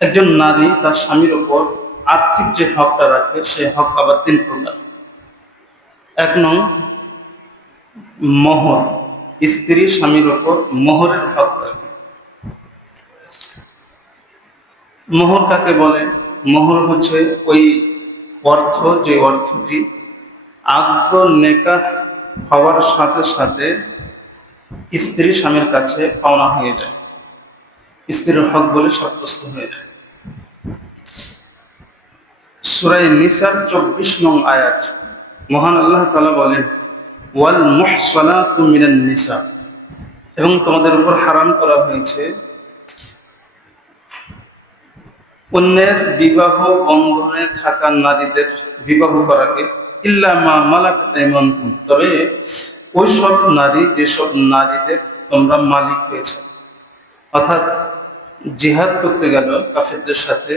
একজন নারী তার স্বামীর ওপর আর্থিক যে হকটা রাখে সে হক আবার ৩ প্রকার। ১ নং মোহর, স্ত্রী স্বামীর ওপর মোহরের হক রাখে। মোহর কাকে বলে? মোহর হচ্ছে ওই অর্থ, যে অর্থটি আকদ নেকাহ হওয়ার সাথে সাথে স্ত্রী স্বামীর কাছে পাওনা হয়ে যায়, স্ত্রীর হক বলে সাব্যস্ত হয়ে যায়। সূরা নিসার ২৪ নং আয়াত, মহান আল্লাহ তাআলা বলেন, ওয়াল মুহসানাতু মিনান নিসা, এবং তোমাদের উপর হারাম করা হয়েছে অন্যের বিবাহ বন্ধনে থাকা নারীদের বিবাহ করাকে, ইল্লা মা মালাকাত আইমানুকুম, তবে ওই সব নারী যেসব নারীদের তোমরা মালিক হয়েছে। অর্থাৎ জিহাদ করতে গেল কাফেরদের সাথে,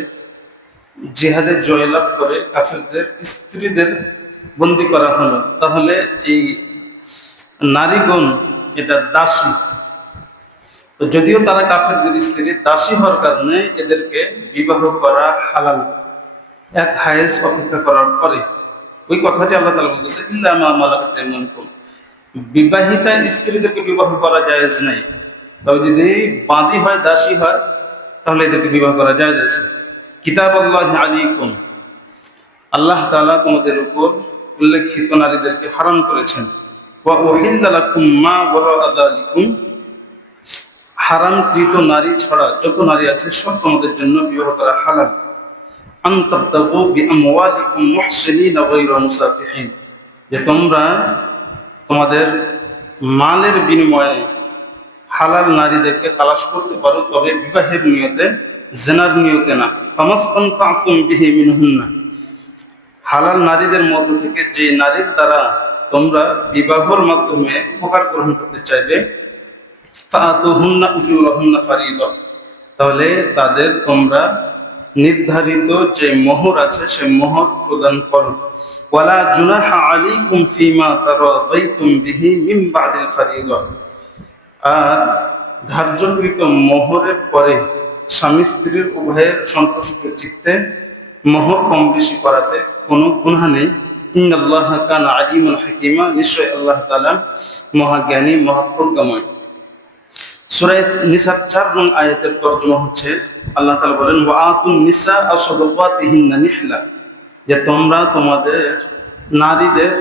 জিহাদে জয়লাভ করে কাফেরদের স্ত্রীদের বন্দী করা হলো, তাহলে এই নারীগণ এটা দাসী। তো যদিও তারা কাফেরদের স্ত্রী, দাসী হওয়ার কারণে এদেরকে বিবাহ করা হালাল, এক হায়েজ অপেক্ষা করার পরে। ওই কথাটি আল্লাহ তাআলা বলতেছে, ইল্লা মা মালাকাত আইমানুকুম, বিবাহিতা স্ত্রীদেরকে বিবাহ করা জায়েজ নাই। তবে যদি বাঁধি হয়, দাসী হয়, তাহলে এদেরকে বিবাহ করা জায়েজ আছে। কিতাবাল্লাহি আলাইকুম, আল্লাহ তাআলা তোমাদের উপর উল্লেখিত নারীদেরকে হারাম করেছেন। ওয়া উহিল্লা লাকুম মা ওয়ারা'a যালিকুম, হারামকৃত নারী ছাড়া যত নারী আছে সব তোমাদের জন্য বিবাহ করা হালাল। আন তাবতাগু বিআমওয়ালিকুম মুহসিনিনা গায়রা মুসাফিহিন, যে তোমরা তোমাদের মালের বিনিময়ে হালাল নারীদেরকে তালাশ করতে পারো, তবে বিবাহের নিয়তে, জিনার নিয়তে না। ফামাসতামতা'তুম বিহি মিনহুন্না, হালাল নারীদের মধ্য থেকে যে নারীর দ্বারা তোমরা বিবাহর মাধ্যমে উপকার গ্রহণ করতে চাইবে, ফাআতুহুন্না উজুরাহুন্না ফারিদা, তাহলে তাদের তোমরা নির্ধারিত যে মোহর আছে সে মোহর প্রদান করো। ওয়ালা জুনাহা আলাইকুম ফিমা তারাদাইতুম বিহি মিন বাদিল ফারিদা, আর ধার্যকৃত মোহরের পরে স্বামী স্ত্রীর উভয়ের সন্তুষ্ট চিত্তে মোহর কম বেশি করাতে কোনো গুনাহ নেই। ইন্নাল্লাহা কানা আলিমান হাকিমা, নিশ্চয় আল্লাহ তাআলা মহাজ্ঞানী মহাপ্রজ্ঞাময়। সূরা নিসার ৪ নং আয়াতের তরজমা হচ্ছে, আল্লাহ তাআলা বলেন, ওয়া আতুন নিসা সাদাকাতিহিন্না নিহলা, যে তোমরা তোমাদের নারীদের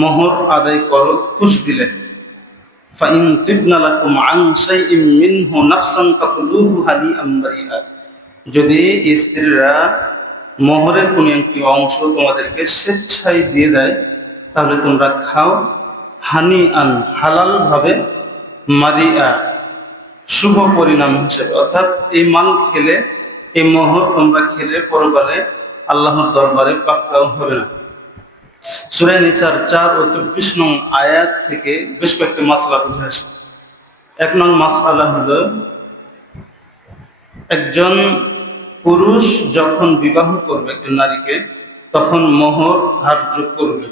মোহর আদায় করো খুশ দিলে। ফাইন তিবনা লাকুম আন শাইইন মিনহু নাফসান ফাকুলুহু হানিআম মারিআ, যদি স্ত্রীরা মোহরের কোনো একটি অংশ তোমাদেরকে স্বেচ্ছায় দিয়ে দেয়, তাহলে তোমরা খাও, হানিআন, হালাল ভাবে, মারিআ, শুভ পরিণাম হিসেবে। অর্থাৎ এই মাল খেলে, এই মোহর তোমরা খেলে পরকালে আল্লাহর দরবারে পাকড়াও হবে না। সূরা নিসার ৪ ও ২৪ নং আয়াত থেকে বেশ কয়েকটি মাসআলা বুঝে আসে। ১ নং মাসআলা হলো, একজন পুরুষ যখন বিবাহ করবে একজন নারীকে, তখন মোহর ধার্য করবে।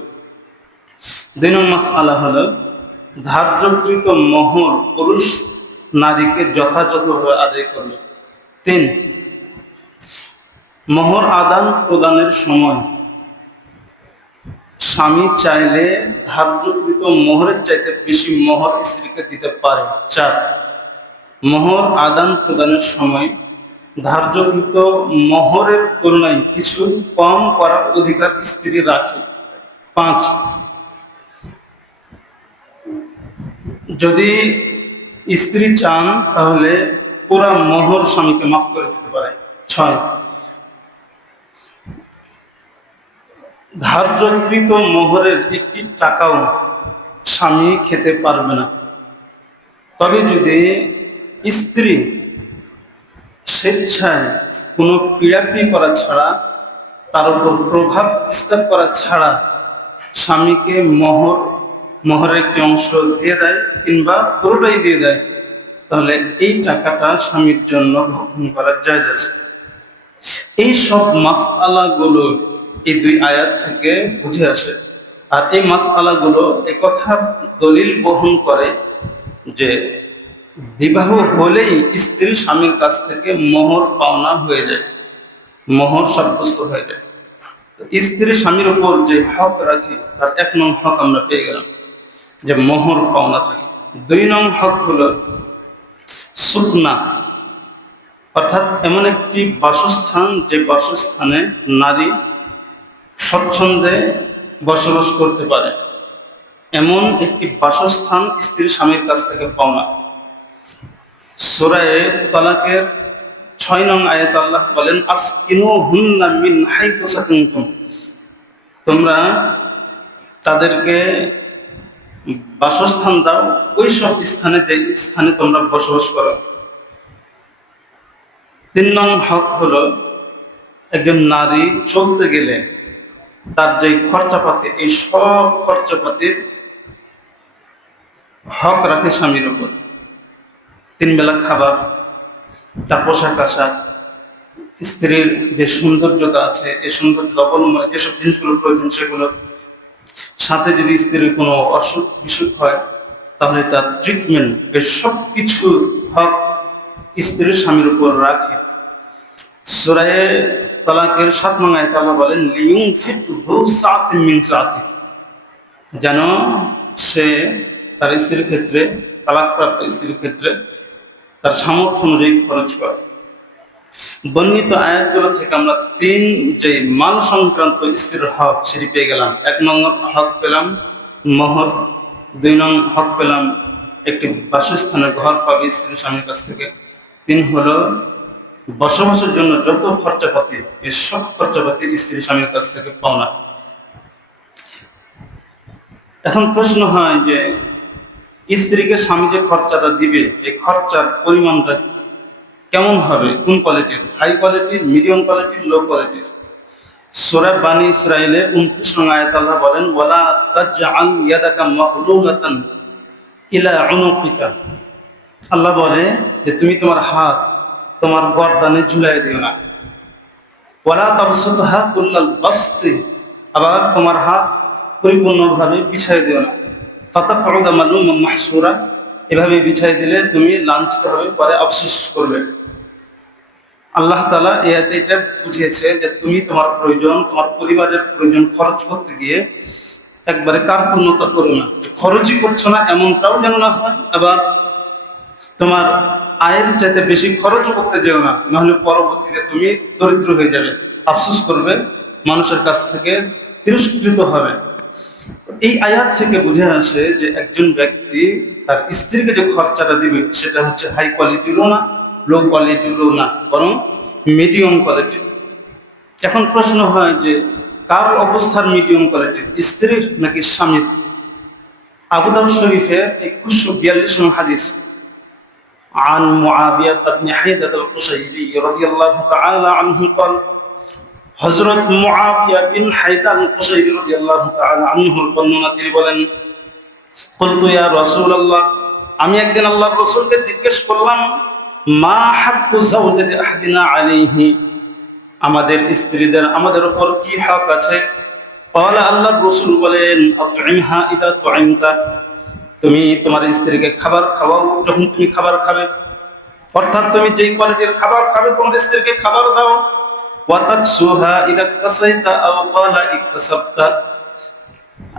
২ নং মাসআলা হলো, ধার্যকৃত মোহর পুরুষ নারীকে যথাযথভাবে আদায় করবে। ৩, মোহর আদান প্রদানের সময় স্বামী চাইলে ধার্যকৃত মোহরের চাইতে বেশি মোহর স্ত্রীকে দিতে পারে। ৪, মোহর আদান প্রদানের সময় ধার্যকৃত মোহরের তুলনায় কিছু কম করার অধিকার স্ত্রী রাখে। ৫, যদি স্ত্রী চান তাহলে পুরা মোহর স্বামীকে মাফ করে দিতে পারে। ৬, ধার্যকৃত মোহরের একটি টাকাও স্বামী খেতে পারবে না। তবে যদি স্ত্রী স্বেচ্ছায় কোনো পীড়াপিড়ি করা ছাড়া, তার উপর প্রভাব বিস্তার করা ছাড়া স্বামীকে মোহরের একটি অংশ দিয়ে দেয় কিংবা পুরোটাই দিয়ে দেয়, তাহলে এই টাকাটা স্বামীর জন্য ভক্ষণ করা জায়েজ আছে। এই সব মাসআলাগুলো এই ২ আয়াত থেকে বুঝে আসে। আর এই মাসআলাগুলো একথার দলিল বহন করে যে বিবাহ হলেই স্ত্রী স্বামীর কাছ থেকে মোহর পাওনা হয়ে যায়, মোহর সাব্যস্ত হয়ে যায়। স্ত্রী স্বামীর উপর যে হক রাখে তার 1 নং হক আমরা পেয়ে গেলাম, যে মোহর পাওনা থাকে। 2 নং হক হলো সুকনা, অর্থাৎ এমন একটি বাসস্থান যে বাসস্থানে নারী স্বচ্ছন্দে বসবাস করতে পারে, এমন একটি বাসস্থান স্ত্রী স্বামীর কাছ থেকে পাওনা। সূরা তালাকের 6 নং আয়াতে আল্লাহ বলেন, আসকিনুহুন্না মিন হাইতু সাকানতুম, তোমরা তাদেরকে বাসস্থান দাও ওই সব স্থানে, যে স্থানে তোমরা বসবাস করো। 3 নং হক হলো একজন নারী চলতে গেলে তার যে খরচাপাতি, এই সব খরচাপাতির হক রাখে স্বামীর উপর। 3 বেলা খাবার, তার পোশাক আশাক, স্ত্রীর যে সৌন্দর্যতা আছে এই সৌন্দর্য অবলম্বনে যেসব জিনিসগুলো প্রয়োজন সেগুলো, সাথে যদি স্ত্রীর কোনো অসুখ বিসুখ হয় তাহলে তার ট্রিটমেন্ট, এর সব কিছু হক স্ত্রীর স্বামীর উপর রাখে। সূরা তালাকের 7 নং আয়াতে আল্লাহ বলেন, লিইউনফিক যু সাআতিন মিন সাআতিহি, যেন সে তার স্ত্রীর ক্ষেত্রে, তালাকপ্রাপ্ত স্ত্রীর ক্ষেত্রে তার সামর্থ্য অনুযায়ী খরচ করে। বর্ণিত আয়াতগুলো থেকে আমরা 3 যে মাল সংক্রান্ত স্ত্রীর হক সেটি পেয়ে গেলাম। 1 নম্বর হক পেলাম মোহর, 2 নং হক পেলাম একটি বাসস্থানের ঘর পাবে স্ত্রী স্বামীর কাছ থেকে, 3 হলো বসবাসের জন্য যত খরচাপাতি, এই সব খরচাপাতি স্ত্রী স্বামীর কাছ থেকে পাওনা। এখন প্রশ্ন হয় যে স্ত্রীকে স্বামী যে খরচাটা দিবে এই খরচার পরিমাণটা কেমন হবে, কোন কোয়ালিটির, হাই কোয়ালিটির, মিডিয়াম কোয়ালিটির, লো কোয়ালিটির? সূরা বানী ইসরাঈলের 29 নং আয়াতে আল্লাহ বলেন, ওয়ালা তাজআল ইয়াদাকা মাগলুলাতান ইলা উনুকিকা, আল্লাহ বলে যে তুমি তোমার হাত তোমার গর্দানে ঝুলাই দিও না। ওয়ালা তাবসুতহা কুল্লাল বাসতি, আবার তোমার হাত পরিপূর্ণভাবে বিছাই দিও না। ফাতাকউদা মালুমান মাহসুরা, এভাবে বিছাই দিলে তুমি লাঞ্ছিত হবে, পরে আফসোস করবে। আল্লাহ তাআলা এতে এটা বুঝিয়েছে যে তুমি তোমার প্রয়োজন, তোমার পরিবারের প্রয়োজন খরচ করতে গিয়ে একবারে কার্পণ্যতা করো না, যে খরচই করছো না এমনটাও যেন না হয়, আবার তোমার আয়ের চাইতে বেশি খরচ করতে যেও না, নাহলে পরবর্তীতে তুমি দরিদ্র হয়ে যাবে, আফসোস করবে, মানুষের কাছ থেকে তিরস্কৃত হবে। এই আয়াত থেকে বুঝে আসে যে একজন ব্যক্তি তার স্ত্রীকে যে খরচাটা দিবে সেটা হচ্ছে হাই কোয়ালিটিরও না, লো কোয়ালিটিরও না, বরং মিডিয়াম কোয়ালিটির। এখন প্রশ্ন হয় যে কার অবস্থার মিডিয়াম কোয়ালিটির, স্ত্রীর নাকি স্বামীর? আবু দাউদ শরীফের 2142 নং হাদিস, عن معاوية بن حيدة القشيري رضي الله تعالى عنه قال, হযরত মুআবিয়া বিন হায়দা আল-কুশাইরি রাদিয়াল্লাহু তাআলা আনহুর বর্ণনা তিনি বলেন, কুলতু ইয়া রাসূলুল্লাহ, আমি একদিন আল্লাহর রাসূলকে জিজ্ঞেস করলাম, মা হাক্কু যাওজাতি আহাদিনা আলাইহি, আমাদের স্ত্রীদের আমাদের উপর কি হক আছে? ক্বালা, আল্লাহর রাসূল বলেন, আত'ইমহা ইদা তু'ইমতা, তুমি তোমার স্ত্রীকে খাবার খাওয়াও যখন তুমি খাবার খাবে, অর্থাৎ তুমি যেই কোয়ালিটির খাবার খাবে তোমার স্ত্রীকে খাবার দাও। ওয়াতাকসুহা ইদা ইকতাসাইতা আও ক্বালা ইকতাসাবতা,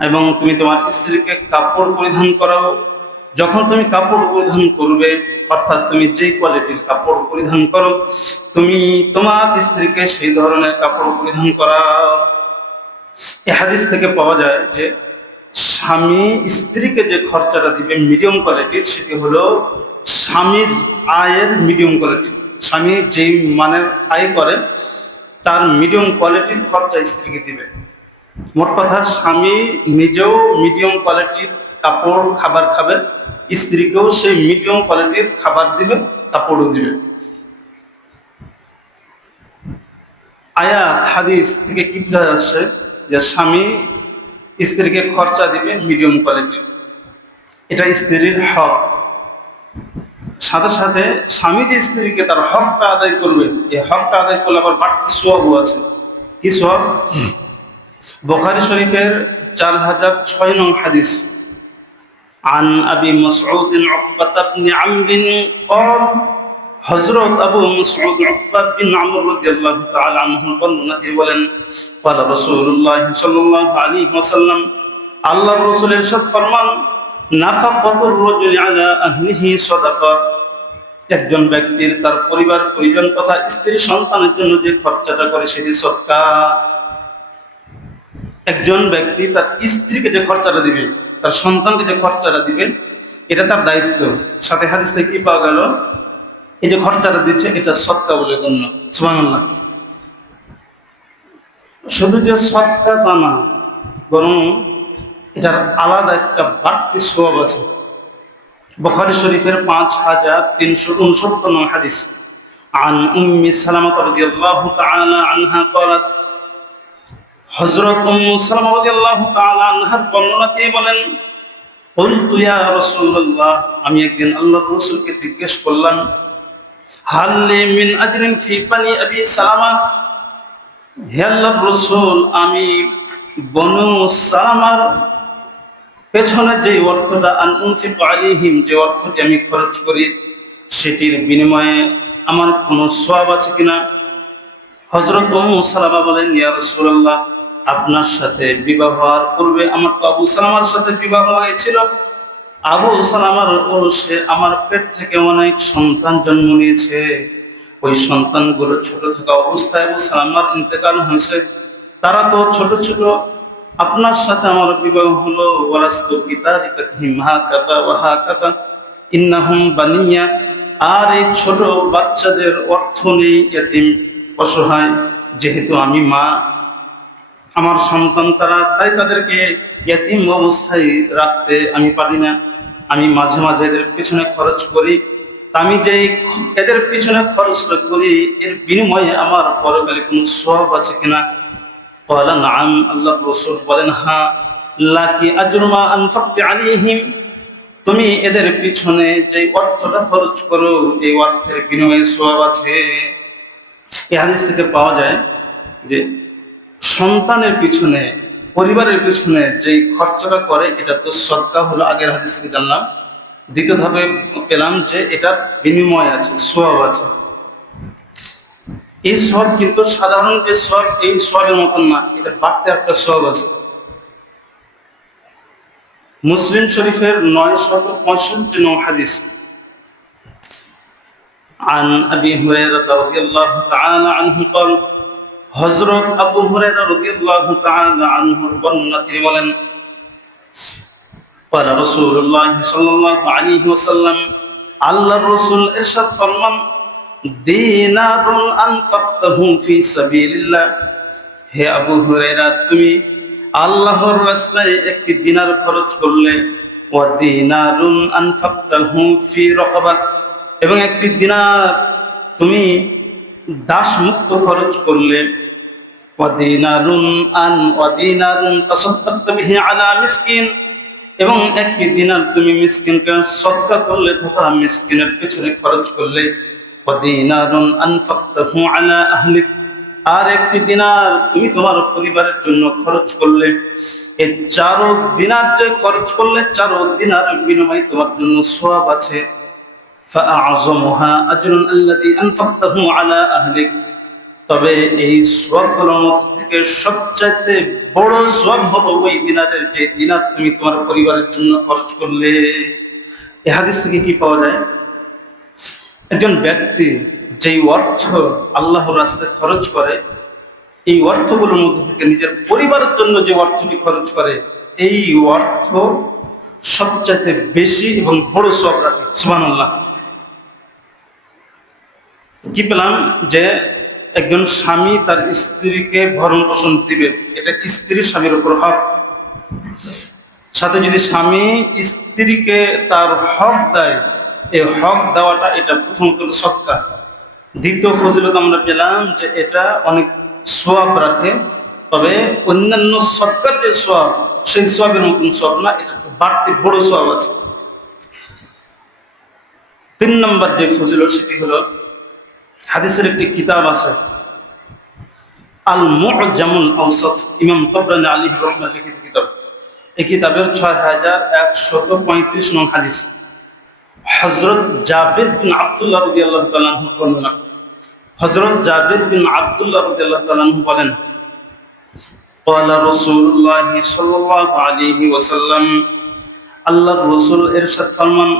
এবং তুমি তোমার স্ত্রীকে কাপড় পরিধান করাও যখন তুমি কাপড় পরিধান করবে, অর্থাৎ তুমি যেই কোয়ালিটির কাপড় পরিধান করো তুমি তোমার স্ত্রীকে সেই ধরনের কাপড় পরিধান করাও। এই হাদিস থেকে পাওয়া যায় যে স্বামী স্ত্রীকে যে খরচাটা দিবে মিডিয়াম কোয়ালিটির, সেটি হলো স্বামীর আয়ের মিডিয়াম কোয়ালিটি। স্বামী যেই মানের আয় করে তার মিডিয়াম কোয়ালিটির খরচা স্ত্রীকে দিবে। মোট কথা স্বামী নিজেও মিডিয়াম কোয়ালিটির কাপড় খাবার খাবে, স্ত্রীকেও সেই মিডিয়াম কোয়ালিটির খাবার দিবে, কাপড়ও দিবে। আয়াত হাদিস থেকে কি বোঝা যাচ্ছে যে স্বামী স্ত্রীকে খরচা দিবে মিডিয়াম কোয়ালিটির, এটা স্ত্রীর হক। সাথে সাথে স্বামী যে স্ত্রীকে তার হকটা আদায় করবে, এই হকটা আদায় করলে আবার বাড়তি সওয়াবও আছে। কি সওয়াব? বুখারী শরীফের 4006 নং হাদিস, عن أبي مسعود عقبة بن عمرو قال হযরত আবু মাসউদ উকবা বিন আমর রাদিয়াল্লাহু তাআলা আনহু বর্ণনাতে বলেন قال রাসূলুল্লাহ সাল্লাল্লাহু আলাইহি ওয়াসাল্লাম আল্লাহর রাসূল ইরশাদ ফরমান নাফাকাতুর রাজুলি আলা আহলিহি সাদাকা একজন ব্যক্তির তার পরিবার পরিজন তথা স্ত্রী সন্তানের জন্য যে খরচাটা করে সেটি সদকা একজন ব্যক্তি তার স্ত্রীকে যে খরচাটা দিবেন তার সন্তানকে যে খরচাটা দিবেন এটা তার দায়িত্ব সাথে হাদিস থেকে কি পাওয়া গেল এই যে খরচাটা দিচ্ছে এটা সদকা বলে গণ্য সুবহানাল্লাহ শুধু যে সদকা তা না বরং এটার আলাদা একটা বাড়তি সওয়াব আছে বুখারী শরীফের 5369 নং হাদিস عن أم سلمة رضي الله تعالى عنها قالت হযরত উম্মু সালামা রাদিয়াল্লাহু তাআলা আনহার বর্ণনাতে বলেন قلت يا رسول الله আমি একদিন আল্লাহর রাসূলকে জিজ্ঞেস করলাম হাল লি মিন আজরিন ফি বানি আবি সালামা হে আল্লাহর রাসূল আমি বনু সালামার পেছনে যে অর্থটা আনফিকু আলাইহিম যে অর্থটি আমি খরচ করি সেটির বিনিময়ে আমার কোনো সওয়াব আছে কিনা হযরত উম্মু সালামা বলেন ইয়া রাসূলুল্লাহ আপনার সাথে বিবাহ হওয়ার পূর্বে আমার তো আবু সালামার সাথে বিবাহ হয়েছিল আবু সালামার ওরসে আমার পেট থেকে অনেক সন্তান জন্ম নিয়েছে ওই সন্তানগুলো ছোট থাকা অবস্থায় আবু সালামার ইন্তেকাল হয়েছে তারা তো ছোট ছোট আপনার সাথে আমার বিবাহ হলো ওয়ালাস্তু বিতারিকাতিহিম হাকাতা ওয়া হাকাতা ইন্নাহুম বানিয়া আর এই ছোট বাচ্চাদের অর্থ নেই ইতিম অসহায় যেহেতু আমি মা আমার সন্তান তারা তাই তাদেরকে ইতিম অবস্থায় রাখতে আমি পারি না আমি মাঝে মাঝে এদের পিছনে খরচ করি আমি যে এদের পিছনে খরচটা করি এর বিনিময়ে আমার পরকালে কোনো সওয়াব আছে কিনা قال نعم আল্লাহর রাসূল বলেন হ্যাঁ লাকি আজরু মা আনফাকতি আলাইহিম তুমি এদের পিছনে যে অর্থটা খরচ করো এই অর্থের বিনিময়ে সওয়াব আছে এই হাদিস থেকে পাওয়া যায় যে সন্তানের পিছনে পরিবারের পিছনে যে খরচটা করে এটা তো সদকা হলো আগের হাদিস থেকে জানলাম দ্বিতীয় ধাপে পেলাম যে এটার বিনিময় আছে সওয়াব আছে এই সওয়াব কিন্তু সাধারণ যে সওয়াব এই সওয়াবের মতন না এটা বাড়তি একটা সওয়াব আছে মুসলিম শরীফের 965 নং হাদিস عن أبي هريرة رضي الله تعالى عنه قال হযরত আবু হুরায়রা রাদিয়াল্লাহু তাআলা আনহুর বর্ণনাতে বলেন قال رسول الله صلى الله عليه وسلم আল্লাহর রাসূল ইরশাদ ফরমান দিনারুন আনফাকতাহু ফি সাবিলিল্লাহ হে আবু হুরায়রা তুমি আল্লাহর রাস্তায় একটি দিনার খরচ করলে ওয়া দিনারুন আনফাকতাহু ফি রাকাবাত এবং একটি দিনার তুমি দাস মুক্ত খরচ করলে ওয়া দিনারুন তাসাদ্দাকতা বিহি আলা মিসকিন এবং একটি দিনার তুমি মিসকিনকে সদকা করলে তথা মিসকিনের পেছনে খরচ করলে ওয়া দিনারুন আনফাকতাহু আলা আহলিক আর একটি দিনার তুমি তোমার পরিবারের জন্য খরচ করলে এই চারো দিনার যে খরচ করলে চারো দিনারের বিনিময়ে তোমার জন্য সওয়াব আছে ফাআযমুহা আজরুন আল্লাযী আনফাকতাহু আলা আহলিক তবে এই সওয়াবগুলোর মধ্যে থেকে সবচেয়ে বড় সওয়াব হলো ওই দিনারের যে দিনার তুমি তোমার পরিবারের জন্য খরচ করলে এই হাদিস থেকে কি পাওয়া যায় একজন ব্যক্তি যেই অর্থ আল্লাহর রাস্তায় খরচ করে এই অর্থগুলোর মধ্যে থেকে নিজের পরিবারের জন্য যে অর্থটি খরচ করে এই অর্থ সবচেয়ে বেশি এবং বড় সওয়াব রাখে সুবহানাল্লাহ কি পেলাম যে একজন স্বামী তার স্ত্রীকে ভরণ পোষণ দিবে এটা স্ত্রী স্বামীর উপর হক সাথে যদি স্বামী স্ত্রীকে তার হক দেয় এই হক দেওয়াটা এটা প্রথমত সদকা দ্বিতীয় ফজিলত আমরা পেলাম যে এটা অনেক সওয়াব রাখে তবে অন্যান্য সদকার যে সওয়াব সেই সওয়াবের মতন সওয়াব না এটা বাড়তি বড় সওয়াব আছে 3 নম্বর যে ফজিলত সেটি হলো হাদিসের একটি কিতাব আছে আল মুআজ্জামুল আওসাত ইমাম তাবরানী আলাইহি রাহমাতুল্লাহ লিখিত কিতাব এই কিতাবের 6135 নং হাদিস। হযরত জাবির বিন আব্দুল্লাহ রাদিয়াল্লাহু তাআলা আনহু বর্ণনা। হযরত জাবির বিন আব্দুল্লাহ রাদিয়াল্লাহু তাআলা আনহু বলেন, قال رسول الله صلى الله عليه وسلم, আল্লাহর রাসূল ইরশাদ ফরমান,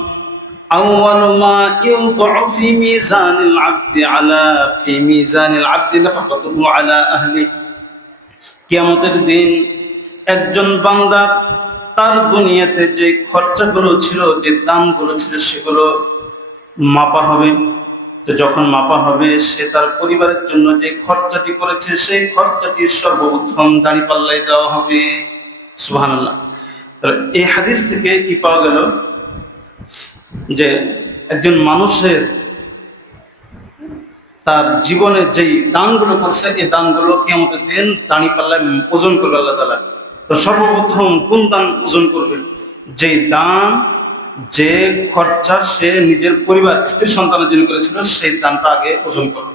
أول ما يوضع في ميزان العبد نفقته على أهله. কিয়ামতের দিন একজন বান্দার তার দুনিয়াতে যে খরচাগুলো ছিল, যে দানগুলো ছিল, সেগুলো মাপা হবে। তো যখন মাপা হবে, সে তার পরিবারের জন্য যে খরচাটি করেছে সেই খরচাটি সর্বপ্রথম দাঁড়িপাল্লায় দেওয়া হবে। সুবহানাল্লাহ। এই হাদিস থেকে কি পাওয়া গেল যে একজন মানুষের তার জীবনে যেই দানগুলো করছে, এই দানগুলো কিয়ামতের দিন দাঁড়িপাল্লায় ওজন করবে আল্লাহ তাআলা। তো সর্বপ্রথম কোন দান ওজন করবে? যেই দান, যে খরচা সে নিজের পরিবার, স্ত্রী সন্তানের জন্য করেছিল, সেই দানটা আগে ওজন করবে।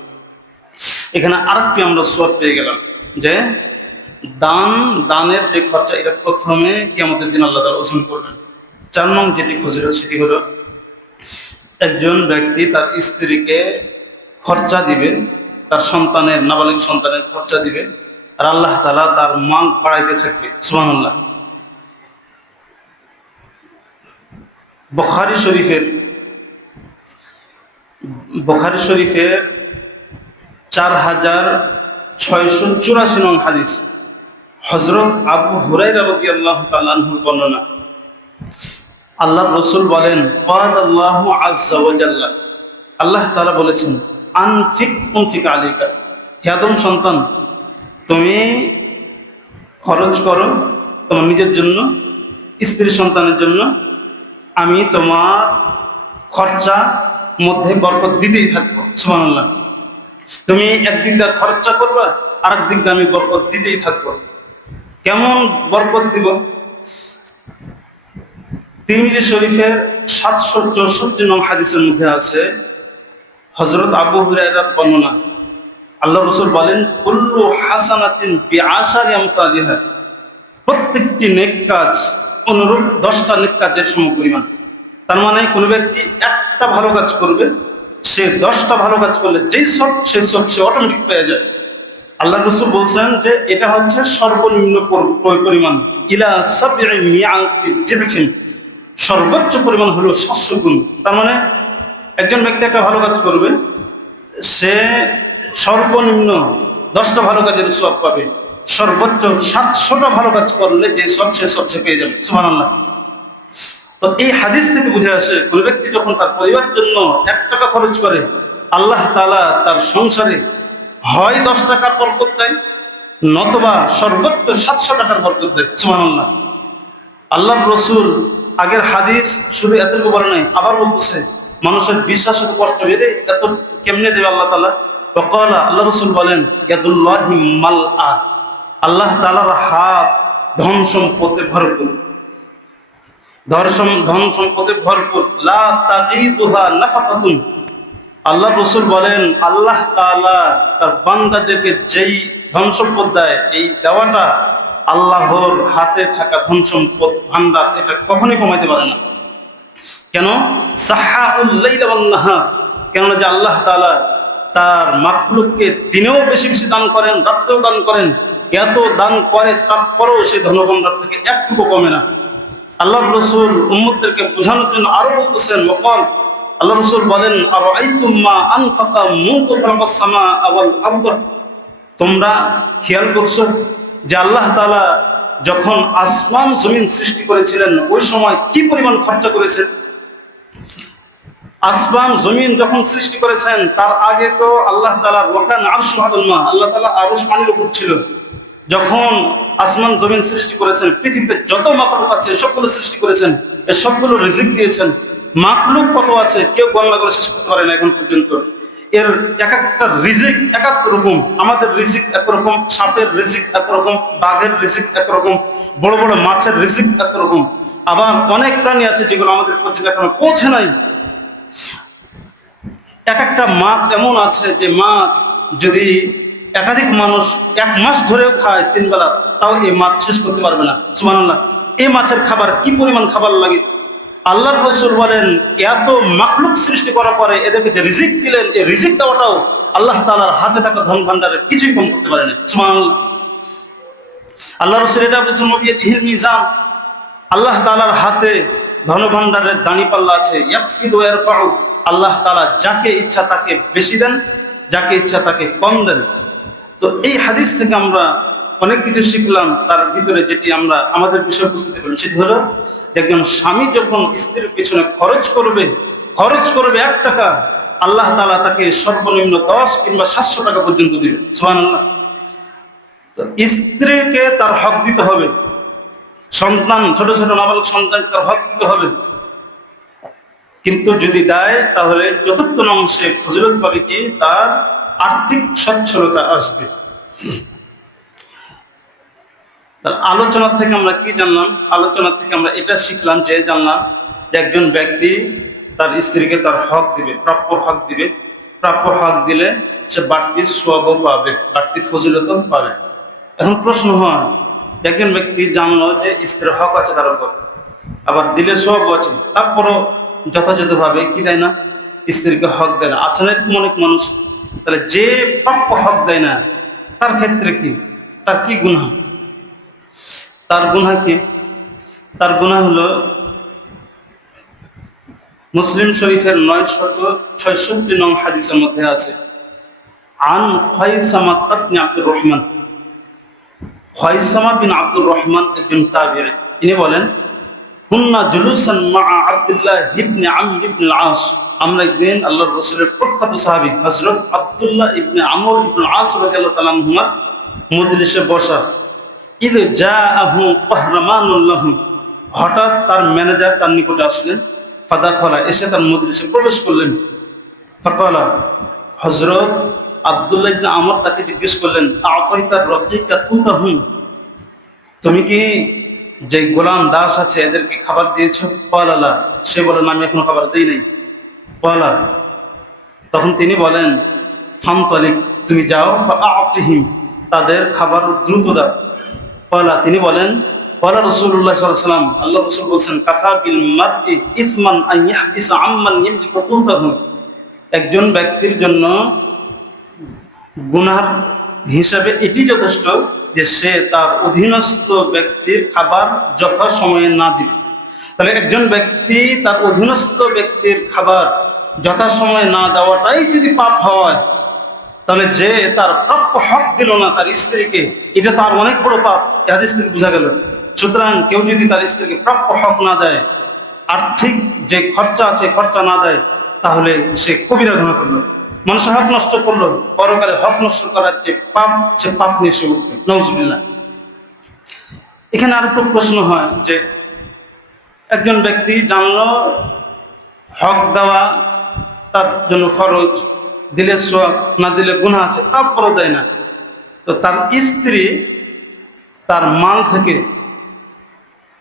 এখানে আরেকটি আমরা সওয়াব পেয়ে গেলাম যে দানের যে খরচা, এটা প্রথমে কিয়ামতের দিন আল্লাহ তাআলা ওজন করবেন। 4 নং যেটি খুঁজল সেটি হলো, একজন ব্যক্তি তার স্ত্রীকে খরচা দিবে, তার সন্তানের, নাবালিগ সন্তানের খরচা দিবে, আর আল্লাহ তাআলা তার মান বাড়াইতে থাকবে। সুবহানাল্লাহ। বুখারী শরীফের 4684 নং হাদিস, হযরত আবু হুরায়রা রাদিয়াল্লাহু তাআলা আনহু বর্ণনা। আল্লাহর রাসূল বলেন, ক্বালাল্লাহু আযজা ওয়া জাল্লা, আল্লাহ তাআলা বলেছেন, উনফিক আলাইকা, হে আদম সন্তান, তুমি খরচ করো তোমার নিজের জন্য, স্ত্রী সন্তানের জন্য, আমি তোমার খরচা মধ্যে বরকত দিতেই থাকবো। সুবহানাল্লাহ। তুমি একদিক দিয়ে খরচা করবা, আর একদিক দিয়ে আমি বরকত দিতেই থাকবো। কেমন বরকত দিব? তিরমিজি শরীফের 764 নং হাদিসের মধ্যে আছে, হযরত আবু হুরায়রার বর্ণনা। আল্লাহ রাসূল বলেন, কুল্লু হাসানাতিন বিআশারি আমসালিহা, প্রত্যেকটি নেক কাজ অনুরূপ 10টা নেক কাজের সমপরিমাণ। তার মানে কোনো ব্যক্তি একটা ভালো কাজ করবে, সে 10টা ভালো কাজ করলে যেই সব সে অটোমেটিক পেয়ে যায়। আল্লাহ রাসূল বলছেন যে এটা হচ্ছে সর্বনিম্ন পরিমাণ, ইলা সাবঈ মিআতি জিবফিন, সর্বোচ্চ পরিমাণ হলো 700 গুণ। তার মানে একজন ব্যক্তি একটা ভালো কাজ করবে, সে সর্বনিম্ন 10টা ভালো কাজের সওয়াব পাবে, সর্বোচ্চ 700টা ভালো কাজ করলে যে সব সে পেয়ে যাবে। সুবহানাল্লাহ। তো এই হাদিস থেকে বুঝে আসে, কোন ব্যক্তি যখন তার পরিবারের জন্য 1 টাকা খরচ করে, আল্লাহ তাআলা তার সংসারে হয় 10 টাকার বরকত দেয়, নতুবা সর্বোচ্চ 700 টাকার বরকত দেয়। সুবহানাল্লাহ। আল্লাহর রাসূল আগের হাদিস শুধু এতটুকু বলে নাই, আবার বলতেছে, মানুষের বিশ্বাস হতে কষ্ট বেড়ে এত কেমনে দেবে আল্লাহ তাআলা? ওয়াকালা, আল্লাহ রাসূল বলেন, ইয়াদুল্লাহি মালআ, আল্লাহ তাআলার হাত ধন সম্পদে ভরপুর, ধন সম্পদে ভরপুর, লা তাগীদুহা নাফাকাতুন। আল্লাহ রাসূল বলেন, আল্লাহ তাআলা তার বান্দাদেরকে যেই ধন সম্পদ দেয়, এই দেওয়াটা আল্লাহর হাতে থাকা ধন সম্পদ ভান্ডার, এটা কখনোই কমাইতে পারে না। কেন? সাহাউল লাইল ওয়ান নাহার, কেন যে আল্লাহ তাআলা তার মাখলুককে দিনেও বেশি বেশি দান করেন, রাতেও দান করেন। এত দান করে তারপরেও সেই ধনভাণ্ডার থেকে একটুকু কমে না। আল্লাহ রাসূল উম্মতদেরকে বোঝানোর জন্য আরো বলতেছেন, ওয়াকাল, আল্লাহ রাসূল বলেন, আরাআইতুম মা আনফাকা মুনযু খালাকাস সামা ওয়াল আরদ, তোমরা খেয়াল করছো যে আল্লাহ তাআলা যখন আসমান জমিন সৃষ্টি করেছিলেন, ওই সময় কি পরিমাণ খরচা করেছেন? আসমান জমিন যখন সৃষ্টি করেছেন, তার আগে তো আল্লাহ তাআলার ওয়াকান আরশু আলাল মা, আল্লাহ তাআলা আরশ পানির উপর ছিল। যখন আসমান জমিন সৃষ্টি করেছেন, পৃথিবীতে যত মাখলুক আছে সবগুলো সৃষ্টি করেছেন, এই সবগুলো রিজিক দিয়েছেন। মাখলুক কত আছে কেউ গণনা করে শেষ করতে পারে না এখন পর্যন্ত। এর এক একটা রিজিক এক এক রকম। আমাদের রিজিক একরকম, সাপের রিজিক একরকম, বাঘের রিজিক একরকম, বড় বড় মাছের রিজিক একরকম। আবার অনেক প্রাণী আছে যেগুলো আমাদের পর্যন্ত এখনো পৌঁছে নাই। এক একটা মাছ এমন আছে যে মাছ যদি একাধিক মানুষ 1 মাস ধরেও খায় 3 বেলা, তাও এই মাছ শেষ করতে পারবে না। সুবহানাল্লাহ। এই মাছের খাবার কি পরিমাণ খাবার লাগে। আল্লাহর রাসূল বলেন এত মাখলুক সৃষ্টি করার পরে এদেরকে যে রিজিক দিলেন, এই রিজিক দেওয়াটাও আল্লাহ তাআলার হাতে থাকা ধন ভান্ডারের কিছুই কম করতে পারেনি। সুবহানাল্লাহ। আল্লাহ রাসূল এটা বলেছেন বিয়াদিহিল মিজান, আল্লাহ তাআলার হাতে ধন ভান্ডারের দাঁড়িপাল্লা আছে। ইয়াকফিদু ওয়া ইয়ারফাউ, আল্লাহ তাআলা যাকে ইচ্ছা তাকে বেশি দেন, যাকে ইচ্ছা তাকে কম দেন। তো এই হাদিস থেকে আমরা অনেক কিছু শিখলাম। তার ভিতরে যেটি আমরা আমাদের বিষয়বস্তুতে পেলাম সেটি হলো যে একজন স্বামী যখন স্ত্রীর পিছনে খরচ করবে 1 টাকা, আল্লাহ তাআলা তাকে সর্বনিম্ন 10 কিংবা 700 টাকা পর্যন্ত দিবে। সুবহানাল্লাহ। তো স্ত্রীকে তার হক দিতে হবে, সন্তান ছোট ছোট নাবালক সন্তানকে তার হক দিতে হবে, কিন্তু যদি দেয় তাহলে চতুর্থ অংশে ফজিলত পাবে কি, তার আর্থিক সচ্ছলতা আসবে। তার আলোচনা থেকে আমরা কি জানলাম? আলোচনা থেকে আমরা এটা শিখলাম যে একজন ব্যক্তি তার স্ত্রীকে তার হক দিবে, প্রাপ্য হক দিবে। প্রাপ্য হক দিলে সে বাড়তি সওয়াবও পাবে, বাড়তি ফজিলতও পাবে। এখন প্রশ্ন হয়, একজন ব্যক্তি জানলো যে স্ত্রীর হক আছে তার উপর, আবার দিলে সওয়াব আছে, তারপরও যথাযথভাবে কি দেয় না, স্ত্রীকে হক দেয় না। আছে না এরকম অনেক মানুষ? তাহলে যে প্রাপ্য হক দেয় না তার ক্ষেত্রে কি, তার কি গুনাহ? তার গুনাহ কি? তার গুনাহ হলো মুসলিম শরীফের 966 নং হাদিসের মধ্যে আছে, আন খায়সামা ইবনে আব্দুর রহমান। খায়সামা বিন আব্দুর রহমান একজন তাবিঈ। তিনি বলেন, কুন্না জুলুসান মা আব্দুল্লাহ ইবনে আমর ইবনে আল-আস, আমরা একদিন আল্লাহর রাসূলের প্রখ্যাত সাহাবী হযরত আব্দুল্লাহ ইবনে আমর ইবনে আল-আস রাদিয়াল্লাহু তাআলা আনহুমার মজলিসে বসা। ইদ জাআহু কাহরামানুল লাহু, হঠাৎ তার ম্যানেজার তার নিকটে আসলেন। ফাদাখালা, এসে তার মজলিসে প্রবেশ করলেন। ফাকালা, হযরত আব্দুল্লাহ ইবনে আমর তাকে জিজ্ঞেস করলেন, আতাইতার রাকিকা কুতাহুম, তুমি কি যে গোলাম দাস আছে এদেরকে খাবার দিয়েছো? ক্বালা লা, সে বলেন আমি এখনো খাবার দেই নাই। ক্বালা, তখন তিনি বলেন, ফামতালিক, তুমি যাও, ফাআতিহিম, তাদের খাবার দ্রুত দাও। ক্বালা, তিনি বলেন, ক্বালা রাসূলুল্লাহ সাল্লাল্লাহু আলাইহি ওয়াসাল্লাম, আল্লাহ রাসূল বলেন, কাফা বিল মারই ইসমান আন ইয়াহবিসা আম্মান ইয়ামলিকু কুতাহু, একজন ব্যক্তির জন্য গুনার হিসাবে এটি যথেষ্ট যে সে তার অধীনস্থ ব্যক্তির খাবার যথা সময়ে না দিবে। তাহলে একজন ব্যক্তি তার অধীনস্থ ব্যক্তির খাবার যথা সময়ে না দেওয়াটাই যদি পাপ হয়, তাহলে যে তার প্রাপ্য হক দিল না তার স্ত্রীকে, এটা তার অনেক বড় পাপ। এই হাদিস থেকে বোঝা গেল। সুতরাং কেউ যদি তার স্ত্রীকে প্রাপ্য হক না দেয়, আর্থিক যে খরচা আছে খরচা না দেয়, তাহলে সে কবিরা গুনাহ করলো, মানুষের হক নষ্ট করলো। পরকালে হক নষ্ট করার যে পাপ, সে পাপ নিয়ে সে উঠবে। নাউজুবিল্লাহ। এখানে আর একটা প্রশ্ন হয় যে একজন ব্যক্তি জানলো হক দেওয়া তার জন্য ফরজ, দিলে সওয়াব, না দিলে গুনাহ আছে, তারপরও দেয় না, তো তার স্ত্রী তার মাল থেকে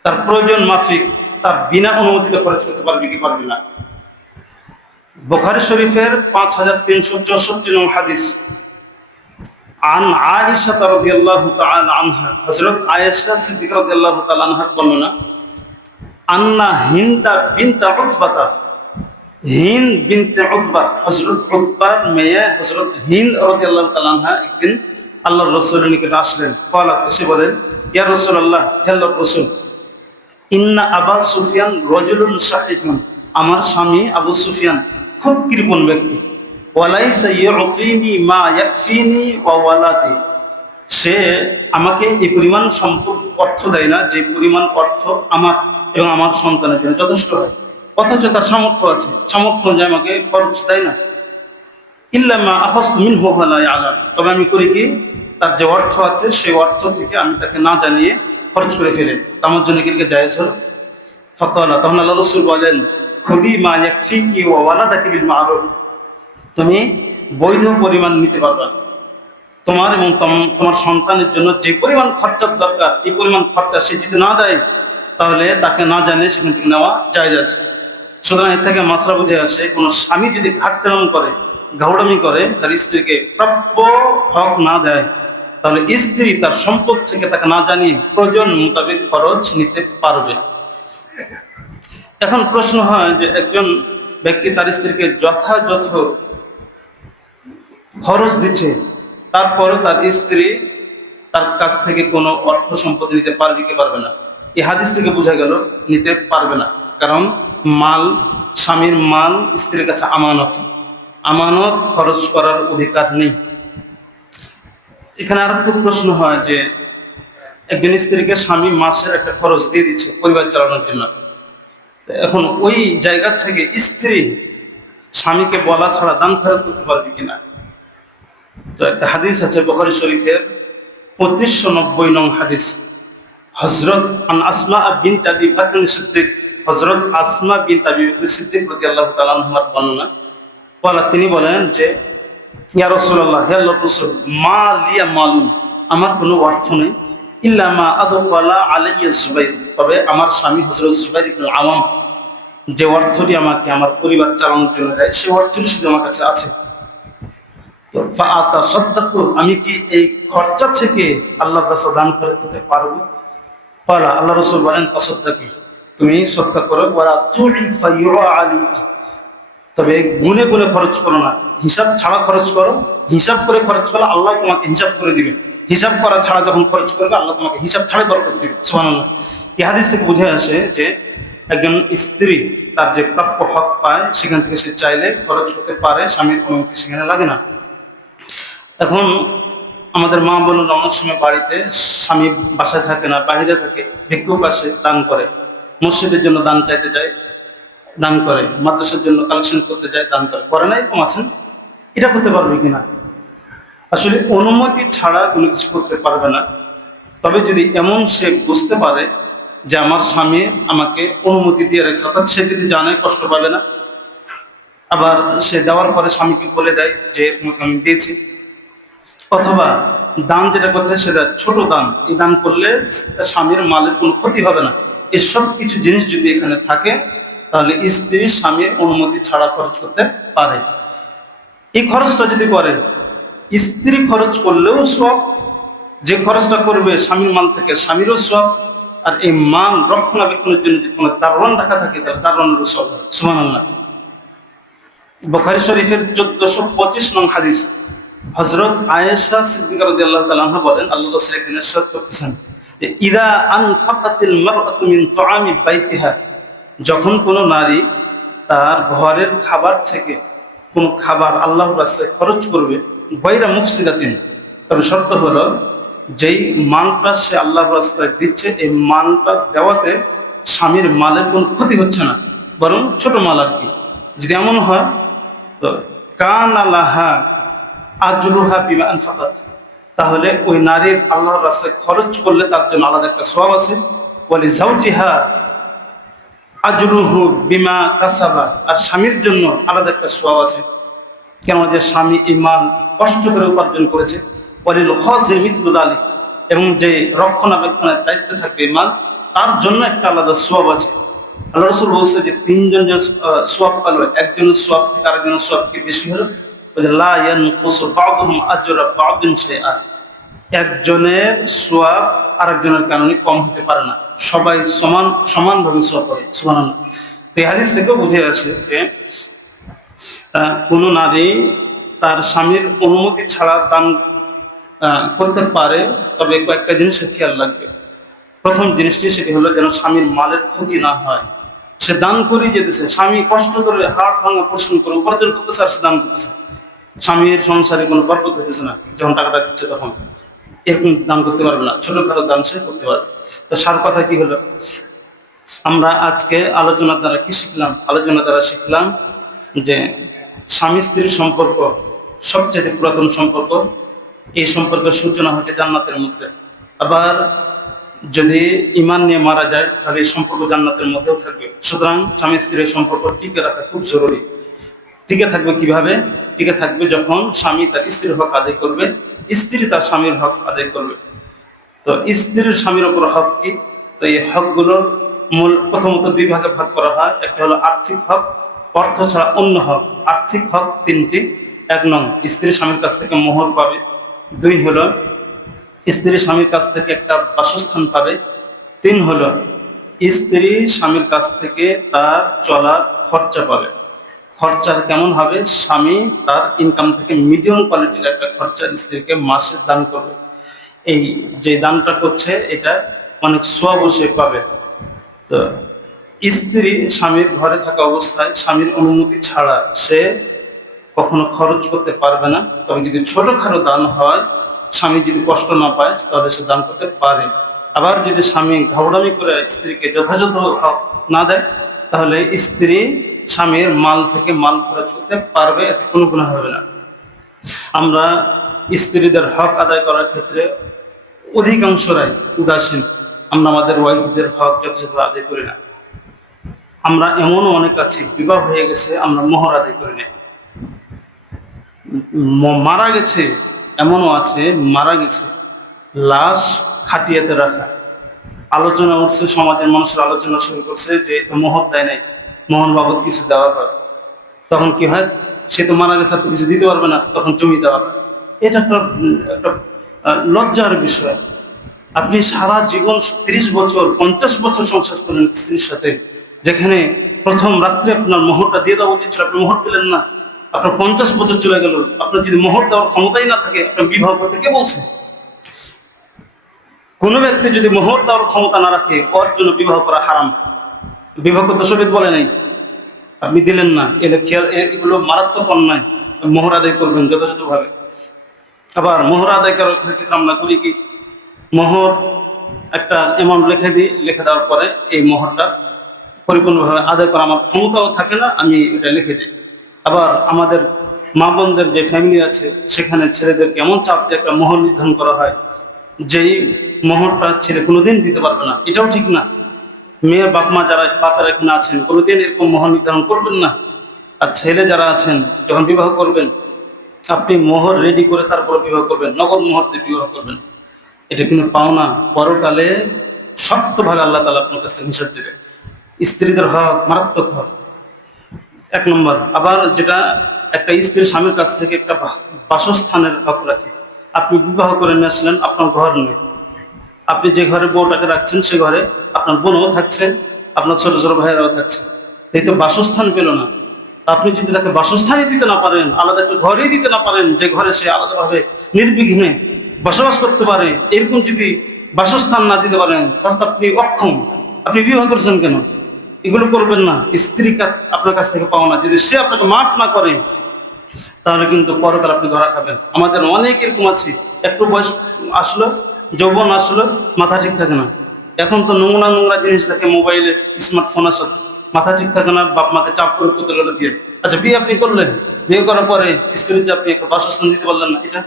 তার প্রয়োজন মাফিক তার বিনা অনুমতিতে খরচ করতে পারবে কি পারবে না? বুখারী শরীফের 5364 নং হাদিস, আন আয়েশা রাদিয়াল্লাহু তাআলা আনহা, হযরত আয়েশা সিদ্দিকা রাদিয়াল্লাহু তাআলা আনহার বর্ণনা, আন্না হিন্দা বিনত উতবা, হিন্দ বিনতে উতবা, হযরত উতবার মেয়ে হযরত হিন্দ রাদিয়াল্লাহু তাআলা আনহা একদিন আল্লাহর রাসূলের নিকটে আসলেন। ক্বালাত, এসে বলেন, ইয়া রাসূলুল্লাহ, হে আল্লাহর রাসূল, ইন্না আবা সুফিয়ান রাজুলুন শাহীহুন, আমার স্বামী আবু সুফিয়ান খুব কৃপণ ব্যক্তি। ওয়ালাইসা ইউতিনি মা ইয়াকফিনি ওয়া ওয়ালাদি, সে আমাকে এই পরিমাণ সম্পদ অর্থ দেয় না যে পরিমাণ অর্থ আমার এবং আমার সন্তানের জন্য যথেষ্ট হয়, অথচ তার সামর্থ্য আছে, সামর্থ্য অনুযায়ী আমাকে খরচ দেয় না। ইল্লা মা আখাযতু মিনহু ফালা ইয়ালাম, তবে আমি করি কি, তার যে অর্থ আছে সেই অর্থ থেকে আমি তাকে না জানিয়ে খরচ করে ফেলে, আমার জন্য কি জায়েজ হলো? ফাকালা, তখন আল্লাহ রাসূল বলেন, খুদি মা ইয়াকফিকি ওয়া ওয়ালাদাকি বিল মা'রুফ, তুমি বৈধ পরিমাণ নিতে পারবা, তোমার এবং তোমার সন্তানের জন্য যে পরিমাণ খরচার দরকার এই পরিমাণ খরচা সে যদি না দেয়, তাহলে তাকে না জানিয়ে সেখান থেকে নেওয়া জায়েজ আছে। সুতরাং এর থেকে মাসলা বুঝে আসে, কোনো স্বামী যদি ঘাটতেরাম করে, ঘাউড়ামি করে, তার স্ত্রীকে প্রাপ্য হক না দেয়, তাহলে স্ত্রী তার সম্পদ থেকে তাকে না জানিয়ে প্রয়োজন মোতাবেক খরচ নিতে পারবে। এখন প্রশ্ন হয় যে একজন ব্যক্তি তার স্ত্রীকে যথাযথ খরচ দিচ্ছে, তারপরে তার স্ত্রী তার কাছ থেকে কোনো অর্থ সম্পদ নিতে পারবে কি পারবে না? এই হাদিস থেকে বোঝা গেল নিতে পারবে না, কারণ মাল, স্বামীর মাল স্ত্রীর কাছে আমানত, আমানত খরচ করার অধিকার নেই। এখানে আর একটু প্রশ্ন হয় যে একজন স্ত্রীকে স্বামী মাসের একটা খরচ দিয়ে দিচ্ছে পরিবার চালানোর জন্য, এখন ওই জায়গা থেকে স্ত্রী স্বামীকে বলা ছাড়া দান খরচ করতে পারবে কিনা? তো একটা হাদিস আছে বুখারী শরীফের 2590 নং হাদিস, হযরত আসমা বিনত আবি বকর সিদ্দিক, হযরত আসমা বিনত আবি বকর সিদ্দিক রাদিয়াল্লাহু তাআলা আনহার বর্ণনা। বলা, তিনি বলেন যে ইয়া রাসূলুল্লাহ, হে আল্লাহর রাসূল, মা লিয়া মালুন, আমার কোনো অর্থ নেই, ইল্লা মা আদখালা আলাইয়া যুবাইর, তবে আমার স্বামী হযরত যুবাইর ইবনে আওয়াম যে অর্থটি আমাকে আমার পরিবার চালানোর জন্য দেয়, সেই অর্থটি শুধু আমার কাছে আছে। তো ফাআতাসাদ্দাকু, আমি কি এই খরচা থেকে আল্লাহর রাস্তায় দান করতে পারবো? বলা, আল্লাহ রাসূল বলেন, তাসাদ্দাকি, তুমি সদকা করো, ওয়ালা তুইফা আলাইকি, তবে গুনে গুনে খরচ করো না, হিসাব ছাড়া খরচ করো। হিসাব করে খরচ করলে আল্লাহ তোমাকে হিসাব করে দিবে, হিসাব করা ছাড়া যখন খরচ করবে আল্লাহ তোমাকে হিসাব ছাড়াই বরকত দিবে। সুবহানাল্লাহ। এই হাদিস থেকে বুঝে আসে যে একজন স্ত্রী তার যে প্রাপ্য হক পায় সেখান থেকে সে চাইলে খরচ করতে পারে, স্বামীর অনুমতি সেখানে লাগে না। এখন আমাদের মা বোনেরা অনেক সময় বাড়িতে স্বামী বাসায় থাকে না, বাইরে থাকে, ভিক্ষুক আসে দান করে, মসজিদের জন্য দান চাইতে যায় দান করে, মাদ্রাসার জন্য কালেকশন করতে যায় দান করে না, এরকম আছেন। এটা করতে পারবে কিনা? আসলে অনুমতি ছাড়া কোনো কিছু করতে পারবে না। তবে যদি এমন সে বুঝতে পারে যে আমার স্বামী আমাকে অনুমতি দিয়ে রাখছে, অর্থাৎ সে যদি জানে কষ্ট পাবে না, আবার সে দেওয়ার পরে স্বামীকে বলে দেয় যে আমি দিয়েছি, অথবা দান যেটা করছে সেটা ছোট দান, এই দান করলে স্বামীর মালের কোনো ক্ষতি হবে না, এসব কিছু জিনিস যদি এখানে থাকে তাহলে স্ত্রী স্বামীর অনুমতি ছাড়া খরচ করতে পারে। এই খরচটা যদি করে, স্ত্রী খরচ করলেও সওয়াব, যে খরচটা করবে স্বামীর মাল থেকে স্বামীরও সওয়াব, আর এই মাল রক্ষণাবেক্ষণের জন্য যদি কোনো দারোয়ান রাখা থাকে তাহলে দারোয়ানেরও সওয়াব। সুবহানাল্লাহ। বুখারী শরীফের 1425 নং হাদিস, হযরত আয়েশা সিদ্দিকা রাদিয়াল্লাহু তাআলা আনহা বলেন, আল্লাহর রাসূল একদিন ইরশাদ করতেছেন যে ইযা আনফাকাতিল মারআতু মিন তুআমি বাইতিহা, যখন কোনো নারী তার ঘরের খাবার থেকে কোনো খাবার আল্লাহর রাস্তায় খরচ করবে, গায়রা মুফসিদাতিন, তবে শর্ত হলো যেই মালটা সে আল্লাহর রাস্তায় দিচ্ছে এই মালটা দেওয়াতে স্বামীর মালের কোনো ক্ষতি হচ্ছে না, বরং ছোট মাল আর কি। যদি এমন হয় তো কানা লাহা আজরুহা বিমা আনফাকাত, তাহলে ওই নারীর আল্লাহর রাস্তায় খরচ করলে তার জন্য আলাদা একটা সওয়াব আছে। ওয়ালি যাওজিহা আজরুহু বিমা কাসাবা, আর স্বামীর জন্য আলাদা একটা সওয়াব আছে, কেন যে স্বামী এই মাল কষ্ট করে উপার্জন করেছে। ওয়ালিল খাযি মিথলু যালিক, এবং যে রক্ষণাবেক্ষণের দায়িত্ব থাকবে এই মাল, তার জন্য একটা আলাদা সওয়াব আছে। আল্লাহ রাসূল বলছে যে তিনজন যে সওয়াব পাবে, একজনের সওয়াব থেকে আরেকজনের সওয়াব কি বেশি হলো? লা ইয়ানকুসু বা'দুহুম আজরা বা'দিন শাইআ, একজনের সওয়াব আরেকজনের কারণে কম হতে পারে না, সবাই সমানভাবে সওয়াব পাবে। সুবহানাল্লাহ। এই হাদিস থেকে বুঝে আসে যে কোনো নারী তার স্বামীর অনুমতি ছাড়া দান করতে পারে, তবে কয়েকটা জিনিসের খেয়াল রাখবে। প্রথম জিনিসটি সেটি হলো যেন স্বামীর মালের ক্ষতি না হয়। সে দান করেই যেতেছে, স্বামী কষ্ট করে হাড় ভাঙা পরিশ্রম করে উপার্জন করতেছে আর সে দান করতেছে, স্বামীর সংসারে কোনো বরকত হতেছে না, যখন টাকাটা দিচ্ছে তখন এরকম দান করতে পারবে না, ছোটখাটো দান সে করতে পারবে। তো সার কথা কি হলো, আমরা আজকে আলোচনার দ্বারা কি শিখলাম? আলোচনা দ্বারা শিখলাম যে স্বামী স্ত্রীর সম্পর্ক সবচেয়ে পুরাতন সম্পর্ক, এই সম্পর্কের সূচনা হচ্ছে জান্নাতের মধ্যে। আবার যদি ঈমান নিয়ে মারা যায় তাহলে এই সম্পর্ক জান্নাতের মধ্যেও থাকবে। সুতরাং স্বামী স্ত্রীর সম্পর্ক টিকে রাখা খুব জরুরি। টিকে থাকবে কিভাবে? টিকে থাকবে যখন স্বামী তার স্ত্রীর হক আদায় করবে, স্ত্রী তার স্বামীর হক আদায় করবে। তো স্ত্রীর স্বামীর ওপর হক কি? তো এই হকগুলোর মূল প্রথমত দুই ভাগে ভাগ করা হয়। একটা হলো আর্থিক হক, অর্থ ছাড়া অন্য হক। আর্থিক হক তিনটি। 1 নং, স্ত্রী স্বামীর কাছ থেকে মোহর পাবে। 2 হলো স্ত্রী স্বামীর কাছ থেকে একটা বাসস্থান পাবে। 3 হলো স্ত্রী স্বামীর কাছ থেকে তার চলার খরচা পাবে। খরচা কেমন হবে? স্বামী তার ইনকাম থেকে মিডিয়াম কোয়ালিটির একটা খরচা স্ত্রীকে মাসে দান করবে। এই যে দানটা করছে এটা অনেক সওয়াব সে পাবে। তো স্ত্রী স্বামীর ঘরে থাকা অবস্থায় স্বামীর অনুমতি ছাড়া সে কখনো খরচ করতে পারবে না। তবে যদি ছোটখাটো দান হয়, স্বামী যদি কষ্ট না পায় তাহলে সে দান করতে পারে। আবার যদি স্বামী ঘাউড়ামি করে স্ত্রীকে যথাযথ হক না দেয়, তাহলে স্ত্রী স্বামীর মাল থেকে মাল খরচ করতে পারবে, এতে কোনো গুনাহ হবে না। আমরা স্ত্রীদের হক আদায় করার ক্ষেত্রে অধিকাংশরাই উদাসীন। আমরা আমাদের ওয়াইফদের হক যথাযথ আদায় করি না। আমরা এমনও অনেক আছি, বিবাহ হয়ে গেছে, আমরা মোহর আদায় করি না। মারা গেছে, এমনও আছে মারা গেছে, লাশ খাটিয়াতে রাখা। আলোচনা উঠছে, সমাজের মানুষের আলোচনা শুরু করছে যে মোহর দেয় নাই, মোহর বাবদ কিছু দেওয়া হয়। তখন কি হয়? সে তো মারা গেছে, কিছু দিতে পারবে না, তখন জমি দেওয়া হয়। এটা একটা একটা লজ্জার বিষয়। আপনি সারা জীবন 30 বছর 50 বছর সংসার করেন স্ত্রীর সাথে, যেখানে প্রথম রাত্রে আপনার মোহরটা দিয়ে দেওয়া উচিত ছিল, আপনি মোহর দিলেন না। আপনার 50 বছর চলে গেল, আপনার যদি মোহর দেওয়ার ক্ষমতাই না থাকে, আপনার বিবাহ করতে কে বলছে? কোনো ব্যক্তি যদি মোহর দেওয়ার ক্ষমতা না রাখে, ওর জন্য বিবাহ করা হারাম। বিবাহ করতে শরীয়ত বলে নাই, আপনি দিলেন না, এগুলো মারাত্মক অন্যায়। মোহর আদায় করবেন যথাযথভাবে। আবার মোহর আদায় করার ক্ষেত্রে আমরা করি কি, মোহর একটা অ্যামাউন্ট লিখে দিই, লিখে দেওয়ার পরে এই মোহরটা পরিপূর্ণভাবে আদায় করা আমার ক্ষমতাও থাকে না, আমি এটা লিখে দিই। আবার আমাদের মা বোনদের যে ফ্যামিলি আছে, সেখানে ছেলেদেরকে এমন চাপ দিয়ে একটা মোহর নির্ধারণ করা হয়, যেই মোহরটা ছেলে কোনোদিন দিতে পারবে না। এটাও ঠিক না। মেয়ের বাপ মা যারা বাপের এখানে আছেন, কোনোদিন এরকম মোহর নির্ধারণ করবেন না। আর ছেলে যারা আছেন, যখন বিবাহ করবেন, আপনি মোহর রেডি করে তারপর বিবাহ করবেন, নগদ মোহর দিয়ে বিবাহ করবেন। এটা কিন্তু পাওনা, পরকালে শক্তভাবে আল্লাহ তাআলা আপনার কাছ থেকে হিসাব দেবে। স্ত্রীদের হক মারাত্মক হক, 1 নম্বর। আবার যেটা একটা স্ত্রী স্বামীর কাছ থেকে একটা বাসস্থানের হক রাখে। আপনি বিবাহ করে নিয়ে আসলেন, আপনার ঘর নেই, আপনি যে ঘরে বউটাকে রাখছেন সে ঘরে আপনার বোনও থাকছে, আপনার ছোট ছোট ভাইয়েরাও থাকছে, এই তো বাসস্থান পেল না। আপনি যদি তাকে বাসস্থানই দিতে না পারেন, আলাদা একটা ঘরেই দিতে না পারেন, যে ঘরে সে আলাদাভাবে নির্বিঘ্নে বসবাস করতে পারে, এরকম যদি বাসস্থান না দিতে পারেন, তাহলে আপনি অক্ষম। আপনি বিবাহ করছেন কেন? এগুলো করবেন না। স্ত্রী আপনার কাছ থেকে পাওয়া না, যদি সে আপনাকে মাফ না করে, তাহলে কিন্তু পরকাল আপনি ধরা খাবেন। আমাদের অনেক এরকম আছে, একটু বয়স আসলো, যৌবন আসলো, মাথা ঠিক থাকে না। এখন তো নোংরা নোংরা জিনিস থাকে, মোবাইলে স্মার্টফোন আসে, মাথা ঠিক থাকে না, বাপ মাকে চাপ করে করতে গেলে বিয়ে। আচ্ছা, বিয়ে আপনি করলেন, বিয়ে করার পরে স্ত্রীর যে আপনি একটা বাসস্থান দিতে পারলেন না, এটা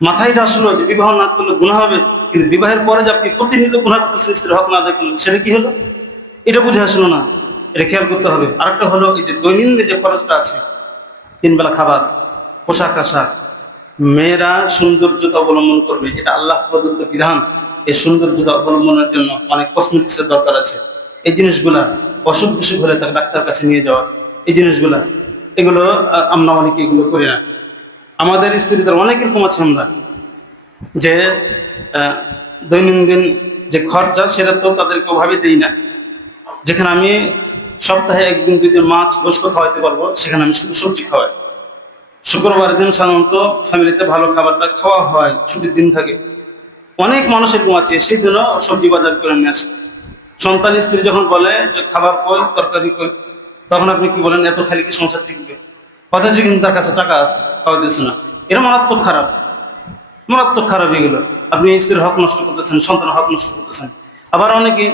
মাথায় এটা আসলো যে বিবাহ না করলে গুনাহ হবে, কিন্তু বিবাহের পরে যে আপনি প্রতিনিয়ত গুনাহ করতেছেন, স্ত্রীর হক না আদায় করলেন, সেটা কি হলো? এটা বুঝে আসলো না, এটা খেয়াল করতে হবে। আরেকটা হলো এই যে দৈনন্দিন যে খরচটা আছে, 3 বেলা খাবার, পোশাক আশাক, মেয়েরা সৌন্দর্যতা অবলম্বন করবে, এটা আল্লাহ প্রদত্ত বিধান। এই সৌন্দর্যতা অবলম্বনের জন্য অনেক কসমেটিক্সের দরকার আছে। এই জিনিসগুলা অসুখ বিসুখ হলে তাকে ডাক্তার কাছে নিয়ে যাওয়া, এই জিনিসগুলা, এগুলো আমরা অনেকে এগুলো করি না। আমাদের স্ত্রীদের অনেক রকম আছে, আমরা যে দৈনন্দিন যে খরচা, সেটা তো তাদেরকে ওভাবে দিই না। যেখানে আমি সপ্তাহে 1 দিন 2 দিন মাছ গোশত খাওয়াইতে পারবো, সেখানে আমি শুধু সবজি খাওয়াই। শুক্রবারের দিন সাধারণত ফ্যামিলিতে ভালো খাবারটা খাওয়া হয়, ছুটির দিন থাকে। অনেক মানুষ এরকম আছে, সেই দিনও সবজি বাজার করে নিয়ে আসে। সন্তান স্ত্রী যখন বলে যে খাবার কই, তরকারি কই, তখন আপনি কি বলেন, এত খালি কি সংসার টিকবে? অথচ কিন্তু তার কাছে টাকা আছে, খাওয়া দিচ্ছে না। এরা মারাত্মক খারাপ, মারাত্মক খারাপ এগুলো। আপনি স্ত্রীর হক নষ্ট করতেছেন, সন্তানের হক নষ্ট করতেছেন। আবার অনেকে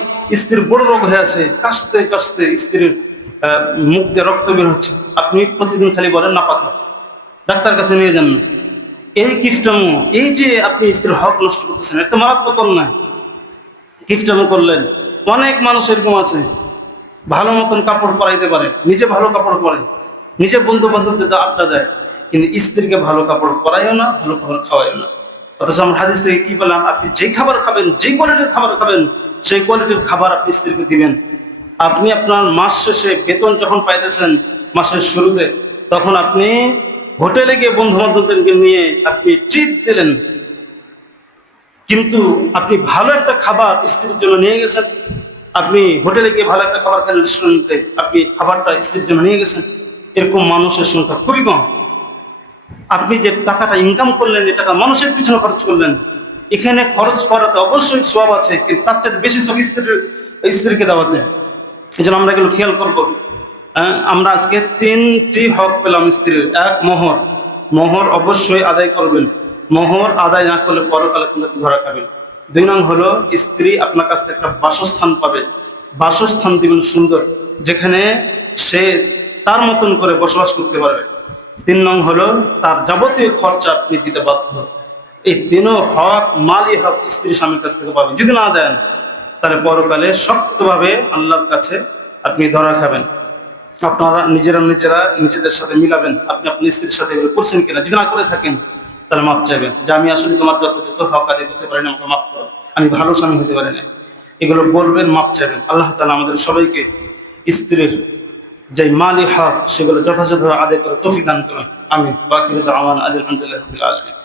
স্ত্রীর বড় রোগ হয়ে আছে, কাশতে কাশতে স্ত্রীর মুখ দিয়ে রক্ত বের হচ্ছে, আপনি প্রতিদিন খালি বলেন না পাক, ডাক্তার কাছে নিয়ে যান না। এই কিফটামো, এই যে আপনি স্ত্রীর হক নষ্ট করতেছেন, এটা মারাত্মক অন্যায়। কিফটামো করলেন। অনেক মানুষ এরকম আছে, ভালো মতন কাপড় পরাইতে পারে, নিজে ভালো কাপড় পরে, নিজে বন্ধু বান্ধবদের আড্ডা দেয়, কিন্তু স্ত্রীকে ভালো কাপড় পরাইও না, ভালো খাবার খাওয়াইও না। অথচ আমরা হাদিস থেকে কি পেলাম? আপনি যে খাবার খাবেন, যে কোয়ালিটির খাবার খাবেন, সেই কোয়ালিটির খাবার আপনি স্ত্রীকে দিবেন। আপনি আপনার মাস শেষে বেতন যখন পাইতেছেন, মাসের শুরুতে, তখন আপনি হোটেলে গিয়ে বন্ধু বান্ধবদেরকে নিয়ে আপনি ট্রিট দিলেন, কিন্তু আপনি ভালো একটা খাবার স্ত্রীর জন্য নিয়ে গেছেন, আপনি হোটেলে গিয়ে ভালো একটা খাবার খেলেন, রেস্টুরেন্টে আপনি খাবারটা স্ত্রীর জন্য নিয়ে গেছেন, এরকম মানুষের সংখ্যা খুবই কম। আপনি যে টাকাটা ইনকাম করলেন, যে টাকা মানুষের পিছনে খরচ করলেন, এখানে খরচ করাতে অবশ্যই সওয়াব আছে, কিন্তু তার চাইতে বেশি সব স্ত্রীকে দেওয়াতে। এই জন্য আমরা এগুলো খেয়াল করবো। আমরা আজকে 3টি হক পেলাম স্ত্রীর। এক, মোহর। মোহর অবশ্যই আদায় করবেন, মোহর আদায় না করলে পরকালে কিন্তু ধরা খাবেন। 2 নং হলো স্ত্রী আপনার কাছ থেকে একটা বাসস্থান পাবে, বাসস্থান দিবেন সুন্দর, যেখানে সে তার মতন করে বসবাস করতে পারবে। 3 নং হলো তার যাবতীয় খরচা আপনি দিতে বাধ্য। এই 3 হক, মালি হক স্ত্রী স্বামীর কাছ থেকে পাবেন। যদি না দেন তাহলে পরকালে শক্তভাবে আল্লাহর কাছে আপনি ধরা খাবেন। আপনারা নিজেরা নিজেদের সাথে মিলাবেন, আপনি আপনার স্ত্রীর সাথে এগুলো করছেন কিনা। যদি না করে থাকেন তাহলে মাপ চাইবেন, যে আমি আসলে তোমার যথাযথ হক আদায় করতে পারিনি, আমাকে মাফ করো, আমি ভালো স্বামী হতে পারি না। এগুলো বলবেন, মাপ চাইবেন। আল্লাহ তাআলা আমাদের সবাইকে স্ত্রীর যে মালি হক সেগুলো যথাযথভাবে আদায় করে তৌফিক দান করুন। আমিন। বাকির দাওয়ানা আলহামদুলিল্লাহি রাব্বিল আলামিন।